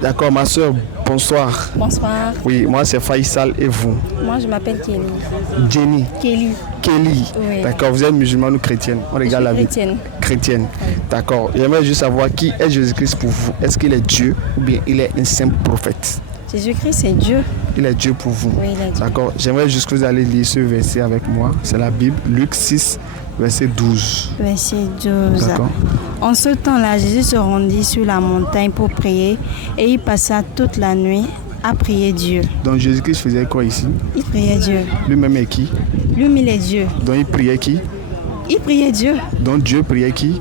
D'accord, ma soeur, bonsoir. Bonsoir. Oui, moi c'est Faisal et vous? Moi, je m'appelle Kelly. Jenny. Kelly. Kelly. Oui. D'accord, vous êtes musulmane ou chrétienne? On regarde la vie. Chrétienne. Chrétienne. D'accord. J'aimerais juste savoir qui est Jésus-Christ pour vous. Est-ce qu'il est Dieu ou bien il est un simple prophète? Jésus-Christ, c'est Dieu. Il est Dieu pour vous. Oui, il est Dieu. D'accord. J'aimerais juste que vous allez lire ce verset avec moi. C'est la Bible, Luc 6, verset 12. Verset 12. D'accord. En ce temps-là, Jésus se rendit sur la montagne pour prier et il passa toute la nuit à prier Dieu. Donc Jésus-Christ faisait quoi ici? Il priait Dieu. Lui-même est qui? Lui-même, il est Dieu. Donc il priait qui? Il priait Dieu. Donc Dieu priait qui?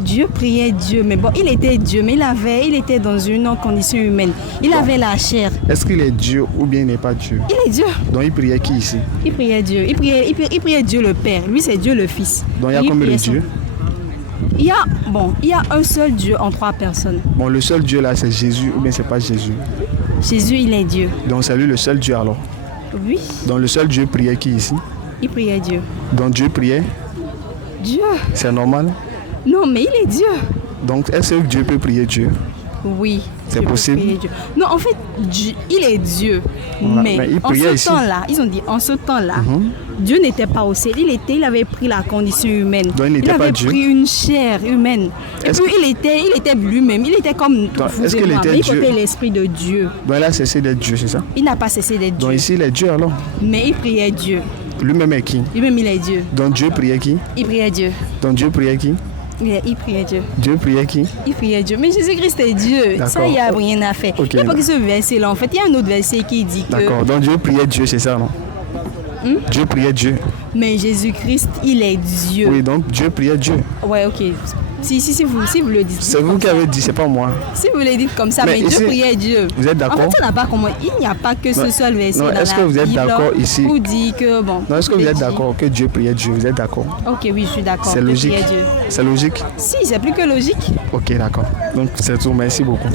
Dieu priait Dieu. Mais bon, il était Dieu, mais il était dans une condition humaine. Il avait la chair. Est-ce qu'il est Dieu ou bien il n'est pas Dieu? Il est Dieu. Donc il priait qui ici? Il priait Dieu. Il priait Dieu le Père. Lui, c'est Dieu le Fils. Donc il y a Et combien de priait son- dieux? Il y a un seul Dieu en 3 personnes. Bon, le seul Dieu là, c'est Jésus ou bien c'est pas Jésus? Jésus, il est Dieu. Donc c'est lui le seul Dieu alors. Oui, Donc le seul Dieu priait qui ici? il priait Dieu. Donc Dieu priait? Dieu? C'est normal? Non, mais il est Dieu. Donc est-ce que Dieu peut prier Dieu? Oui. C'est Dieu peut possible? prier Dieu. Non, en fait, il est Dieu. Voilà, Mais mais il en priait ce ici. temps-là, ils ont dit, en ce temps-là, Dieu n'était pas au ciel. Il avait pris la condition humaine. Donc, il n'était avait pas Dieu. pris une chair humaine. Et Est-ce puis il était lui-même. Il était comme vous est-ce et qu'il moi. était Mais il Dieu? portait l'esprit de Dieu. Donc il a cessé d'être Dieu, c'est ça? Il n'a pas cessé d'être Donc Dieu. ici il est Dieu alors. Mais il priait Dieu. Lui-même est qui? Lui-même, il est Dieu. Donc Dieu priait qui? Il priait Dieu. Donc Dieu priait qui? Il priait Dieu. Dieu priait qui? Il priait Dieu. Mais Jésus-Christ est Dieu. Ça, D'accord. il n'y a rien à faire. Ok. Il n'y a pas que ce verset-là. En fait, il y a un autre verset qui dit que... D'accord. Donc Dieu priait Dieu, c'est ça non? Dieu priait Dieu. Mais Jésus-Christ, il est Dieu. Oui, donc Dieu priait Dieu. Ouais, ok. Si vous le dites. C'est vous comme qui ça. avez dit, c'est pas moi. Si vous le dites comme ça, Mais mais ici, Dieu priait Dieu. vous êtes d'accord? En fait, ça n'a pas comment. Il n'y a pas que ce Non. seul verset Non, dans est-ce la que vous êtes Bible d'accord ici? où dit que bon. Non, est-ce que vous il êtes dit- d'accord que Dieu priait Dieu? Vous êtes d'accord? Ok, oui, je suis d'accord. C'est Dieu logique. priait Dieu. C'est logique? Si, c'est plus que logique. Ok, d'accord. Donc c'est tout. Merci beaucoup.